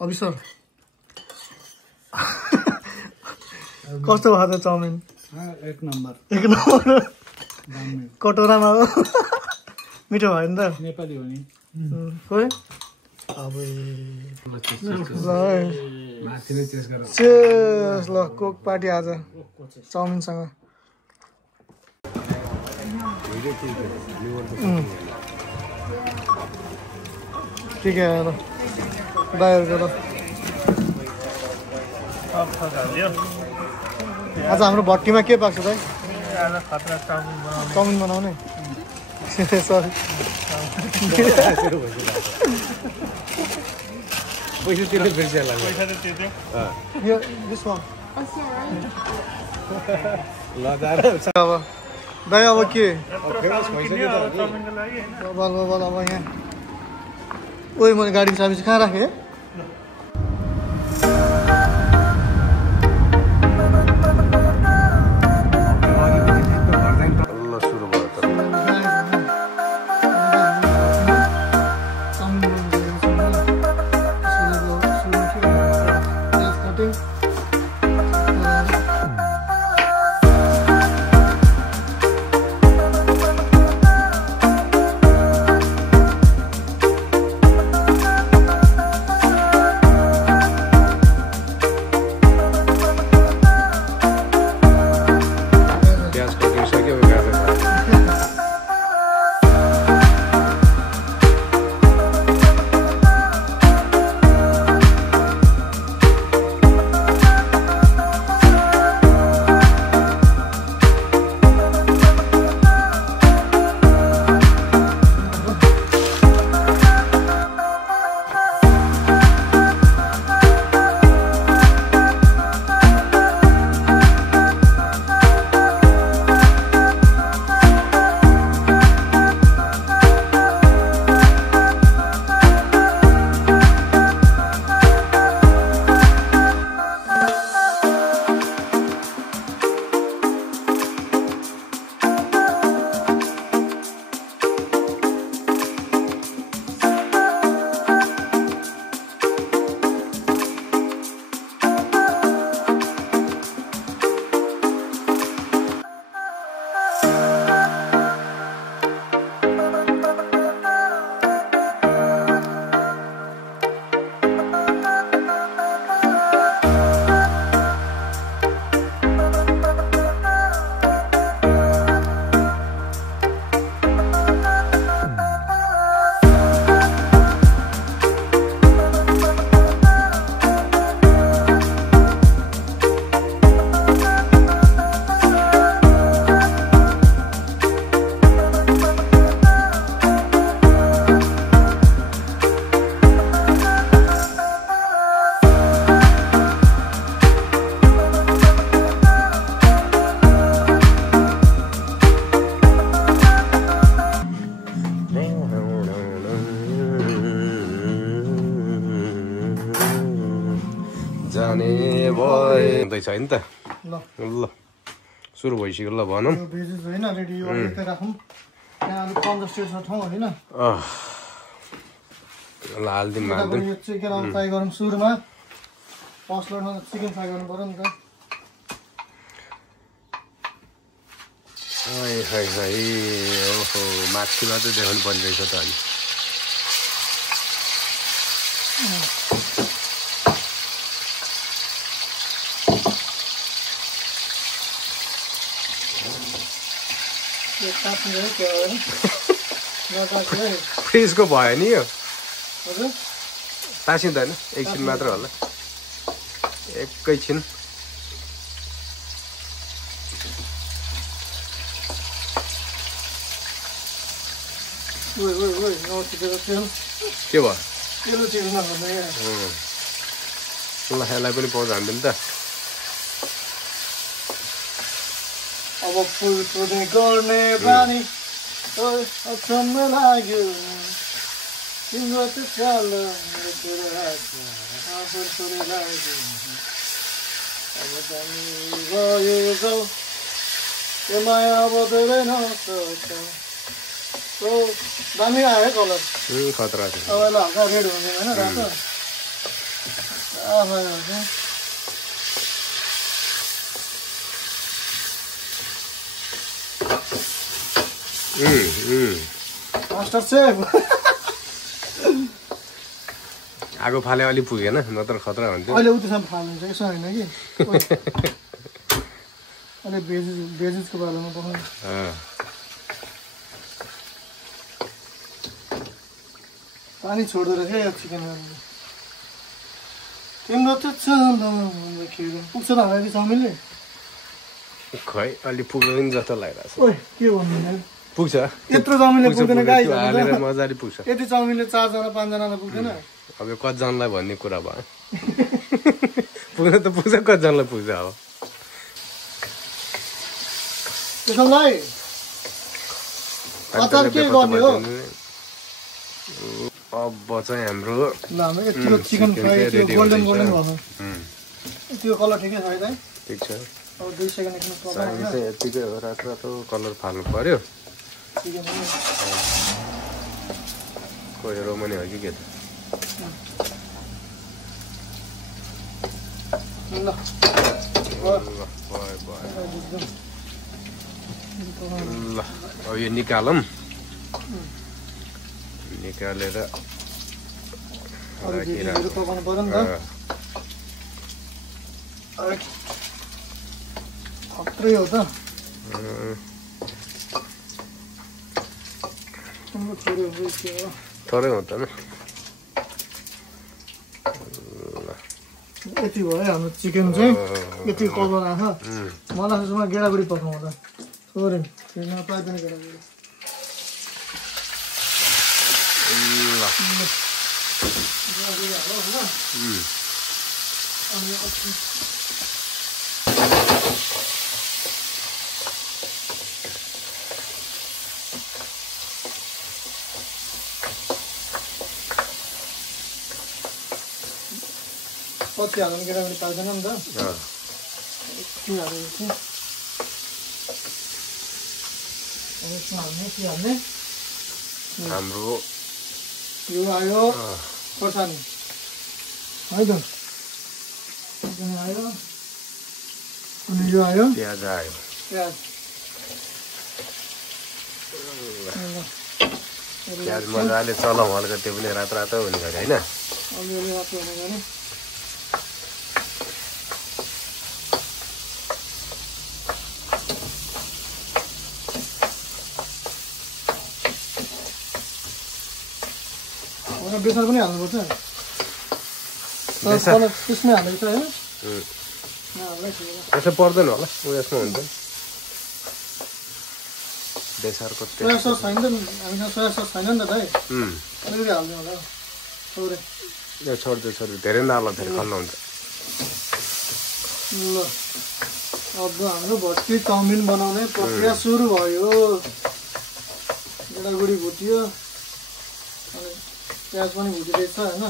अभिसर कस्तो भएको छ चाउमिन एक नम्बर कटोरामा हो मिठो भयो नि त नेपाली हो नि खोइ अब ल कोक पार्टी आज चाउमिनसँग ठीक है यार दाइहरुको आज हाम्रो भट्टीमा के पाक्छ दाइ आज खतरा चाउमिन बनाउने सरी पैसा तिर्दै बिर्सिया लाग्यो पैसा त तिर्यो यो दिस वन ल दार अब दाइ अब के फेमस भइसक्यो त चाउमिनको लागि हैन बल अब यहाँ ओइ मैले गाडीको चाबी चाहिँ कहाँ राखेँ हुँदैछ हैन त ल सुरु भइसक्यो ल भनौँ भेजेस हैन रेडी यो यतै राखौँ यहाँ अलि कन्जस्टेड छ ठाउँ हैन ल हाल्दिम यो चिकन फ्राई गरौँ सुरुमा पस्लोमा चिकन फ्राई गर्नु पर्यो नि त हाय ओहो माथि मात्रै देखाउनु पर्ने रहेछ त अनि फ्रिजको भयो नि यो तासिँदैन एकछिन मात्र होला एकैछिन के भयो ल यसलाई पनि पाउँछ हामीले नि त अब फुल पुर्ने गर्ने बानी अचम्म लाग्यो तिम्रो त चाल लाग्यो अब जानी गयो जाऊ त्यो माया बदलै नसक्छ दामी आयो कलर खतरा छ अब हल्का रेड हुने होइन रातो मास्टर सेफ आगो फाले अलि पुगेन नत्र खतरा हुन्थ्यो अहिले उतिसम्म फाल्नुहुन्छ यसो होइन कि अहिले भेजिजको बेलामा पकाउनु पानी छोड्दो रहेछ यो चिकन तिम्रो त पुग्छ त होला चाउमिनले खै अलि पुग्दैन जस्तो लागिरहेछ ओइ के भन्नु पुग्छ यत्रो चाउमिनले पुग्दैन गाई हालेर मजाले पुग्छ यति चाउमिनले 4 जना 5 जनालाई पुग्दैन अब कतिजनालाई भन्ने कुरा भयो पुग्न त पुग्छ कतिजनालाई पुग्छ अब त्यसलाई अचार के गर्ने हो अब चाहिँ हाम्रो ल हाम्रो यतिको चिकन फ्राई त्यो गोल्डन भयो त्यो कलर ठिकै छ है ठिक छ अब 2 सेकेन्ड एकछिन चाहिँ यतिकै हो रातो रातो कलर फाल्नु पर्यो कोही रोमनी हो कि के त ल ल अब यो निकालौँ निकालेर पकाउनु पर्यो नि त खत्रै हो त थोरै हो त यति भयो हाम्रो चिकन चाहिँ यति कलर आछ मलाई सुमा गेडागुडी पकाउँदा थोरै पाइँदैन गेडागुडी पछि हाल्नु गेडागुडी पाइँदैन नि त के हाल्ने हाम्रो यो आयो खोर्सानी है त आयो अनि यो आयो प्याज आयो प्याज मजाले चलाउँ हल्का त्यो पनि रातो रातो हुने गरी होइन अलिअलि रातो हुने गरी बेसार पनि हाल्नुपर्छ त्यसमै हालेको छ होइन यसो पर्दैन होला उयसमा हुन्छ बेसारको सोया सस छैन त हामीसँग सोया सस छैन नि त भाइ अलिकति हाल्नु होला थोरै यो छोड्दै धेरै नहाल्दा फेरि खल्लो हुन्छ ल अब हाम्रो भट्टी चाउमिन बनाउने प्रक्रिया सुरु भयो गेडागुडी भुट्यो अनि प्याज पनि भुटिरहेछ होइन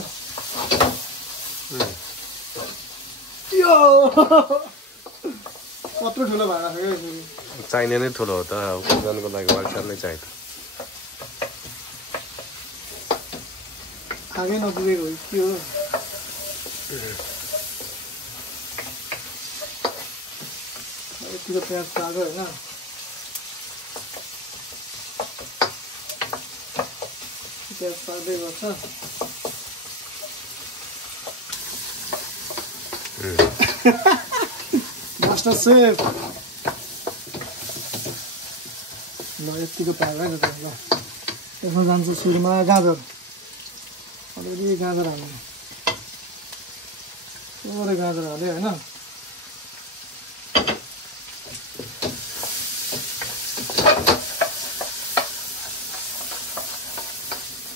कत्रो ठुलो भाँडा छ क्या चाहिने नै ठुलो हो त कुदानको लागि वर्कसप नै चाहियो खागै नपुगेको हो के हो यतिको प्याज पाएको होइन प्याज पाक्दै गर्छ मास्टर सेफ ल यतिको पाक्यो ल यसमा जान्छ सुरुमा गाजर अलिअलि गाजर हाल्ने थोरै गाजर हाल्यो होइन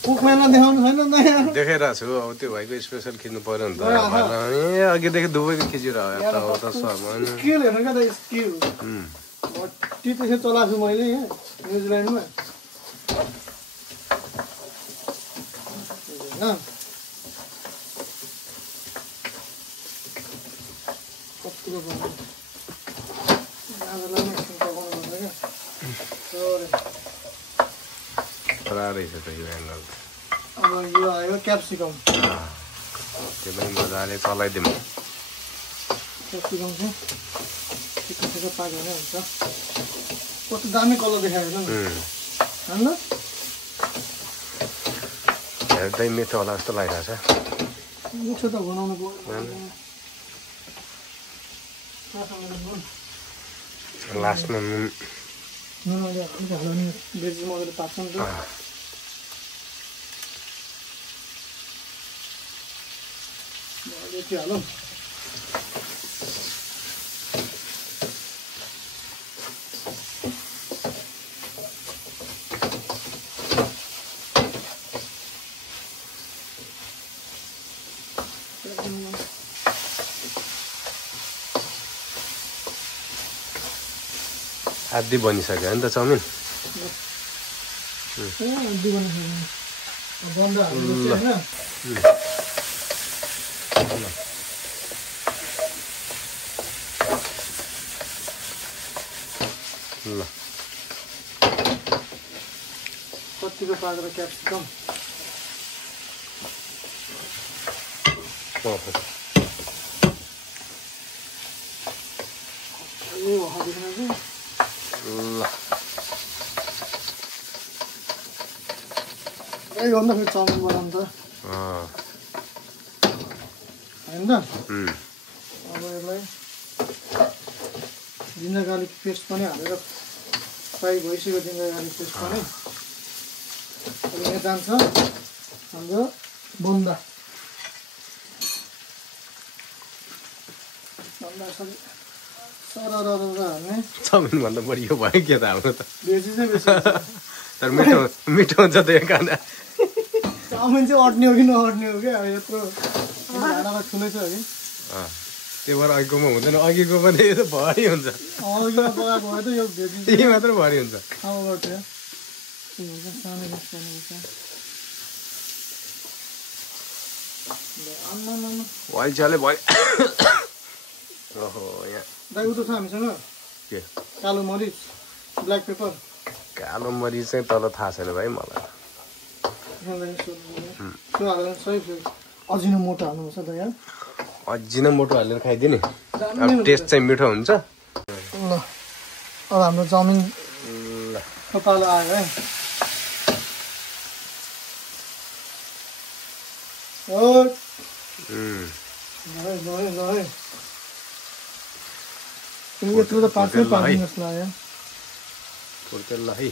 कुकम्यानलाई देखाउनु छैन नयाँ देखाइरहेको छु अब त्यो भाइको स्पेसल खिच्नु पर्यो नि त ए अघिदेखि दुबईको खिचिरहेको यता उता सब होइन स्किल हेर्नु क्या त स्किल भट्टी त्यसरी चलाएको छु मैले यहाँ न्युजिल्यान्डमा होइन कतिको बनाउनु गाजरलाई पनि एकछिन पकाउनु पर्छ क्या रहेछ त यो एङ्गल अब यो आयो क्याप्सिकम त्यो पनि मजाले चलाइदिउँ सिकाउँछु ठिक पाक्यो भने हुन्छ कस्तो दामी कलर देखायो होइन हेर्दै मिठो होला जस्तो लागिरहेछ मिठो त बनाउनु पर्यो लास्टमा नुन अहिले हाल्नु नि बेजी मजाले पाक्छ नि त यति हालौँ आधी बनिसक्यो नि त चाउमिन ल कतिको पाकेर क्याप्सिकम भन्दा फेरि चाउमिन बनाउनु त होइन त अब यसलाई जिन्जर गार्लिक पेस्ट पनि हालेर फ्राई भइसक्यो जिन्जर गार्लिक पेस्ट पनि अब यहाँ जान्छ हाम्रो बन्दा सरर हाल्ने चाउमिन भन्दा बढी यो भयो के त हाम्रो त बेसी चाहिँ बेसी तर मिठो मिठो हुन्छ त यहाँ खाना चाउमिन चाहिँ अट्ने हो कि नअट्ने हो क्या अब यत्रो भाँडामा ठुलै छ कि त्यही भएर अघिकोमा हुँदैन अघिको पनि यो त भरि हुन्छ अघिमा पकाएको भए त यो भेजी यही मात्र भरि हुन्छ अब गर्थ्यो सानो वाइचाले भयो ओहो यहाँ दाइ उतो छ हामीसँग के कालो मरिच ब्ल्याक पेपर कालो मरिच चाहिँ तल थाहा छैन भाइ मलाई त्यो हालेर सही अजिनो मोटो हाल्नुपर्छ त यहाँ अजिनो मोटो हालेर खाइदिने अब टेस्ट चाहिँ मिठो हुन्छ ल अब हाम्रो चाउमिन पालो आयो है यत्रो त पाक्नै पाक्दैन जस्तो लाग्यो फुर्तेल है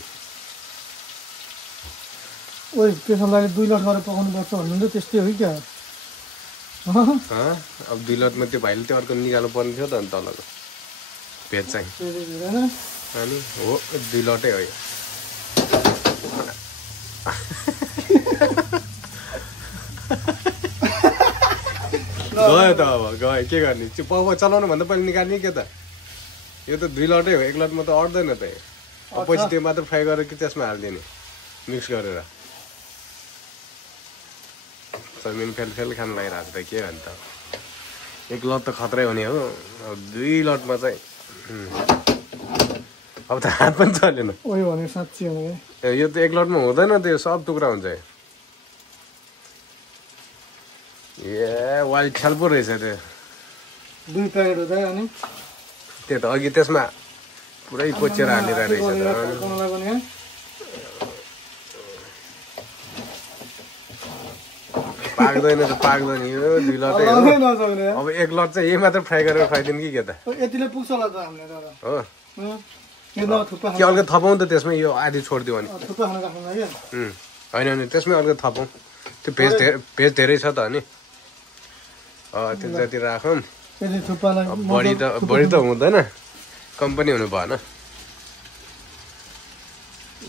ओइ त्यसको लागि 2 लट गरेर पकाउनु पर्छ भन्नु त त्यस्तै हो कि क्या अब 2 लटमा त्यो भाइले त्यो अर्को निकाल्नु पर्ने थियो त अनि तलको भेज चाहिँ अनि हो 2 लटै हो यो गयो त अब गयो के गर्ने त्यो पाउ चलाउनु भन्दा पहिले निकाल्ने के त यो त 2 लटै हो 1 लटमा त अट्दैन त पछि त्यो मात्र फ्राई गरेर कि त्यसमा हालिदिने मिक्स गरेर चाउमिन फेल खानु लागिरहेको छ त के भन्नु त 1 लट त खतरै हुने हो अब 2 लटमा चाहिँ अब त हात पनि चलेन ओइ भने साँच्चै हो यो त 1 लटमा हुँदैन त्यो सब टुक्रा हुन्छ वाइल छ्याल पो रहेछ त्यो 2 प्याकेट हो त अनि त्यो त अघि त्यसमा पुरै कोचेर हालेर रहेछ पाक्दैन त पाक्दैन यो 2 लटै हो अब 1 लट चाहिँ यही मात्र फ्राई गरेर खुवाइदिनु कि के त यतिले पुग्छ होला त हामीले त हो यो थुक्पा के अलगै थपौँ त त्यसमै यो आधी छोडिदियो भने थुक्पा खान राख्नु लाग्यो होइन त्यसमै अलगै थपौँ त्यो भेज धेरै छ त अनि त्यो जति राखौँ बढी त हुँदैन कम पनि हुनु भएन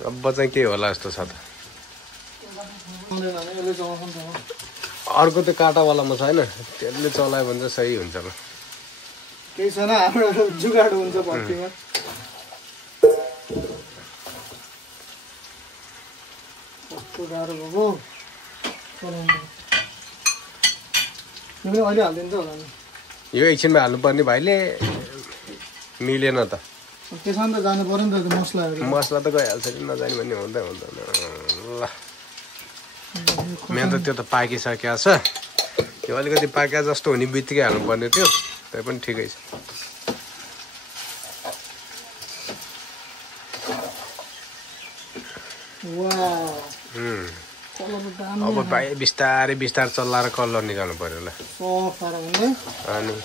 अब चाहिँ के होला जस्तो छ त अर्को त्यो काँटावालामा छैन त्यसले चलायो भने चाहिँ सही हुन्छ केही छैन हाम्रो जुगाड हुन्छ भर्तीमा कस्तो गाह्रो भयो चलाउनु अहिले हालिदिन्छ होला नि यो एकछिनमा हाल्नुपर्ने भाइले मिलेन त त्यसमा त जानु पर्यो नि त मसला त गइहाल्छ नि नजाने भन्ने हुँदैन ल मेरो त त्यो त पाकिसकेको छ त्यो अलिकति पाक्या जस्तो हुने बित्तिकै हाल्नुपर्ने थियो तै पनि ठिकै छ वाउ कलर दामी अब भाइ बिस्तारै बिस्तार चल्लाएर कलर निकाल्नु पर्यो ल सफा हुन्छ अनि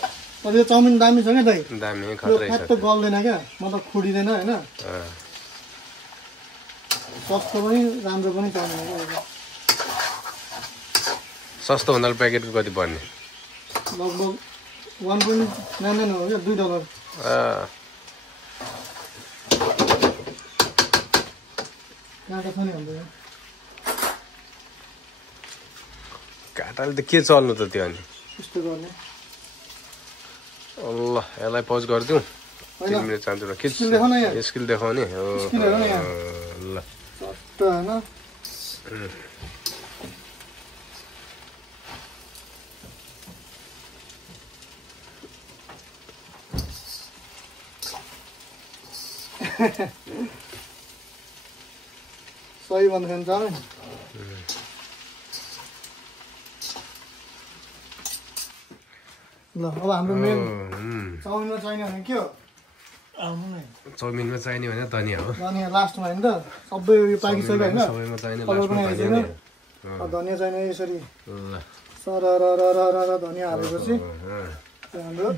अब यो चाउमिन दामी छ क्या दाइ दामी यो खतरै छ फ्याट गल्दैन क्या मतलब खुडिँदैन होइन सस्तो पनि राम्रो पनि चाउमिन हो सस्तो भन्दा प्याकेटको कति पर्ने लगभग 1.99 हो क्या $2 काँटा छ नि हाम्रो काँटाले त के चल्नु त त्यो अनि त्यस्तो गर्ने ल यसलाई पज गरिदिउँ 3 मिनेट चाहन्छु र के स्किल देखाउने ल सस्तो होइन सही भन्दैन चाउमिन ल अब हाम्रो मेन चाउमिनमा चाहिने भने के हो आउनु नै चाउमिनमा चाहिने भने धनिया हो धनिया लास्टमा होइन त सबै यो पाकिसक्यो होइन सबैमा चाहिने कलर पनि लास्टमा आइसक्यो धनिया धनिया चाहिने यसरी ल सरररररर धनिया हालेपछि हाम्रो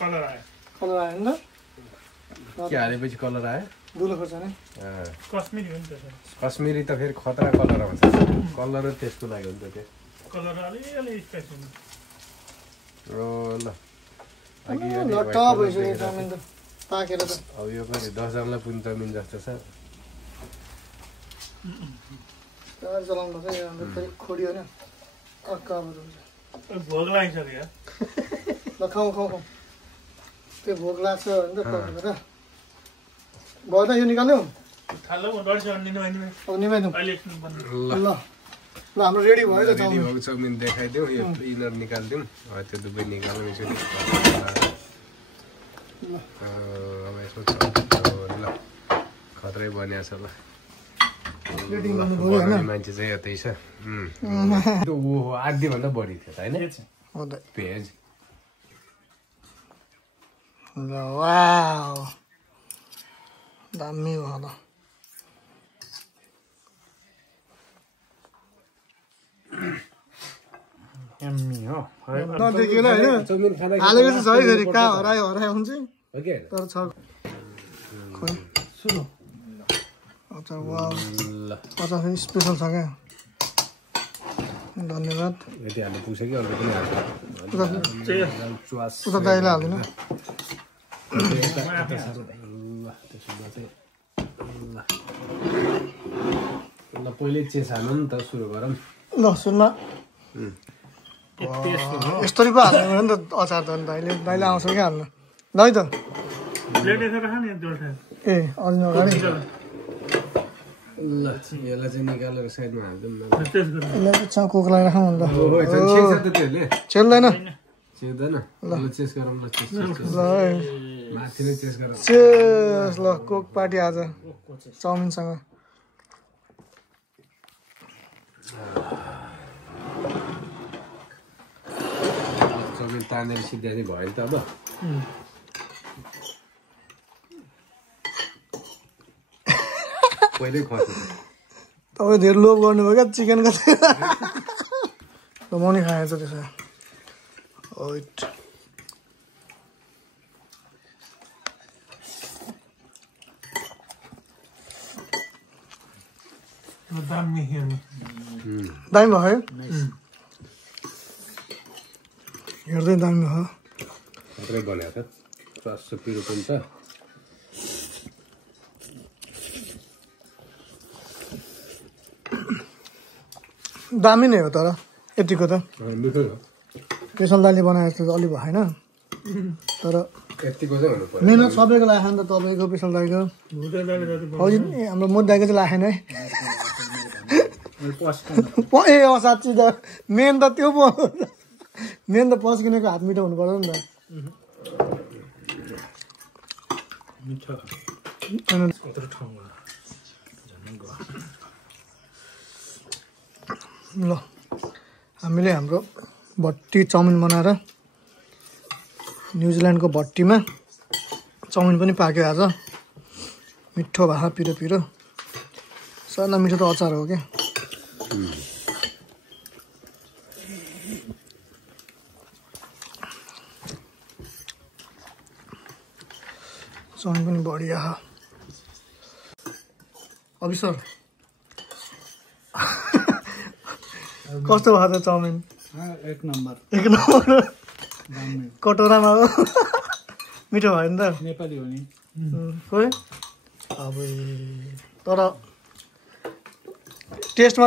कलर आयो नि त के हालेपछि कलर आयो दुलो खोर्सानी कश्मीरी हो नि त कश्मीरी त फेरि खतरा कलर आउँछ कलर त्यसको लागि हुन्छ त्यो कलर अलिअलि स्पेस हुन्छ ल लट्ट भइसक्यो चाउमिन त पाकेर त अब यो पनि 10 जनालाई पुग्ने चाउमिन जस्तो छ तार चलाउनु चाहिँ अन्त फेरि खोडियो होइन अक्काहरू हुन्छ भोग लागिसक्यो ल खाउँ खाउँ खाउँ त्यो भोग लाग्छ भने त तपाईँको त भयो त यो निकाल्यौँ अब निमाइदिउँ ल ल हाम्रो रेडी भयो त रेडी भएको चाउमिन देखाइदिउँ यो इनर निकालिदिउँ त्यो दुबै निकाल्नु यसरी अब यसमा ल खतरै बनिया छ ल मान्छे चाहिँ यतै छ ओहो आधी भन्दा बढी थियो होइन पेज ल वाउ दामी भयो ल नदेखिएन होइन हालेको चाहिँ छ है फेरि कहाँ हरायो हुन्छ तर छ खोइ सुरु अच्छा वाउ अच्छा फेरि स्पेसल छ क्या धन्यवाद यति हाल्नु पुग्छ कि अरू पनि हाल्छ उता दाइलाई हालिदिनु ल पहिले चेस हाल्नु नि त सुरु गरौँ ल सुनमा यस्तरी पो हाल्नु भने नि त अचार त दाइले आउँछ क्या हाल्नु दाइ त ए अघि अगाडि ल यसलाई चाहिँ निकालेर साइडमा हालिदिउँ न यसलाई कोकलाई राखौँ अन्त चेल्दैन चेल्दैन ल चेस गरौँ ल चेस ल माथि नै चेस गरौँ चेस ल कोक पार्टी आज चाउमिनसँग चाउमिन तानेर सिद्ध्याउने भयो नि त अब पहिल्यै खस्नु तपाईँ धेरै लोभ गर्नुभयो क्या चिकनको म नि खाएछ त्यसो ओइट दामी भयो है हेर्दै दामी भयो मात्रै बनाएको छ स्वास्थ्य पिरो पनि छ दामी नै हो तर यतिको त मिठो हो केशल दाइले बनाएको जस्तो अलि भएन तर यतिको चाहिँ हुनु पर्यो मिहिनेत सबैको लाखेन त तपाईँको पेशल दाइको हाम्रो मोदी दाइको चाहिँ लाखेन है ए साँच्ची त मेन त त्यो पो मेन त पस्किनेको हात मिठो हुनु पर्छ नि त ल हामीले हाम्रो भट्टी चाउमिन बनाएर न्युजिल्यान्डको भट्टीमा चाउमिन पनि पाक्यो आज। मिठो भए पिरो पिरो सबभन्दा मिठो त अचार हो क्या। चाउमिन पनि बढिया अभिसर कस्तो भयो त चाउमिन? एक नम्बर कटोरामा हो मिठो भयो नि त। नेपाली हो नि खोइ अब तर टेस्टमा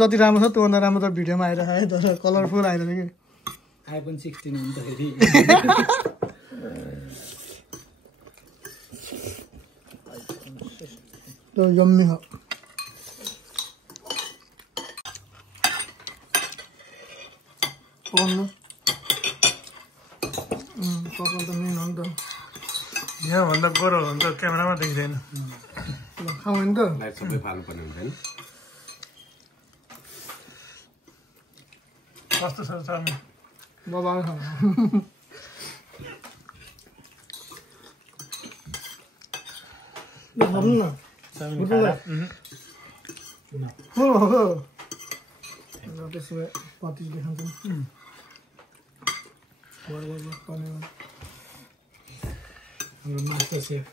जति राम्रो छ त्योभन्दा राम्रो त भिडियोमा आइरहेको है। तर कलरफुल आइरहेको कि आइफोन 16 हो नि त फेरि। त्यो यम्मी हो। कपाल त मेन हो नि त। यहाँभन्दा गोरो हो नि त क्यामेरामा देखिँदैन। खाऊ नि त। लाइट सबै फाल्नुपर्ने हुन्छ नि। कस्तो छ चाउमिन? बाबा खानु न चाउमिन खाएर त्यसो भए 25 देखाउँछ हाम्रो मास्टर सेफ।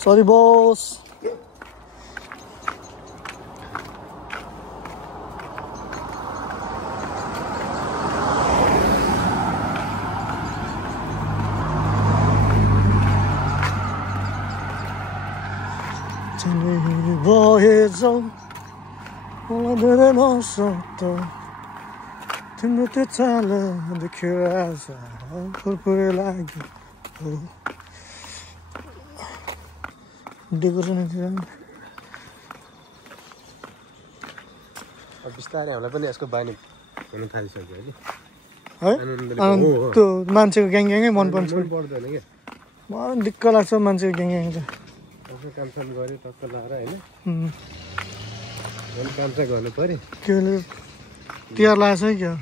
सरी बस। भएछौ मलाई धेरै नसक्छ तिम्रो त्यो चाल देखेर आछ फुरफुरे लाग्यो हो डेकोरेसन बिस्तारै हामीलाई पनि यसको बानी हुन थालिसक्यो है। त्यो मान्छेको ग्याङग्याङै मन पर्छ पर्दैन क्या। मलाई दिक्क लाग्छ मान्छेको ग्याङग्याङ त। आफ्नो कामसाम गऱ्यो टक्क लाएर होइन काम चाहिँ गर्नु पऱ्यो। के अरे तिहार लागेको छ है क्या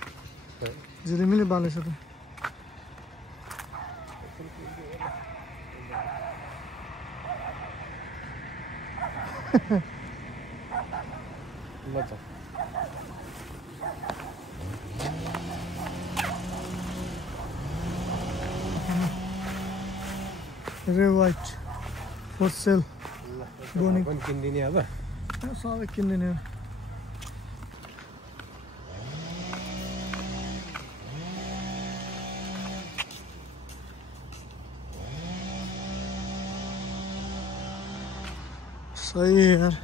झिलिमिली बालेछ त। रे वाइट फर सेल पनि किनिदिने अब सबै किन्दिने। सही है यार।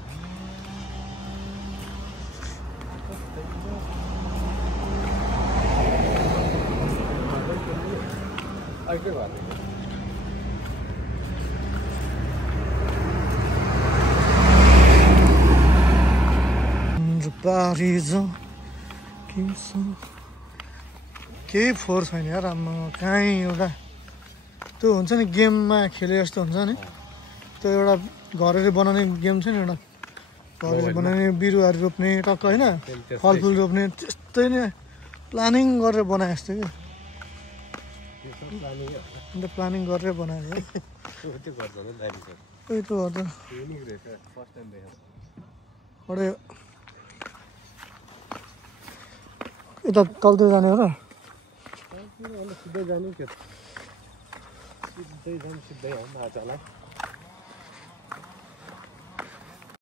केही फोहोर छैन यार आम्मा। कहीँ एउटा त्यो हुन्छ नि गेममा खेले जस्तो हुन्छ नि त्यो एउटा घरले बनाउने गेम छ नि एउटा घरले बनाउने बिरुवाहरू रोप्ने टक्क होइन फलफुल रोप्ने त्यस्तै नै प्लानिङ गरेर बनाए जस्तो कि। अन्त प्लानिङ गरेर बनायो है। त्यही त गर्दा अरे यता तलतिर जाने हो र सिधै जाने के सिधै जानु सिधै हो माछालाई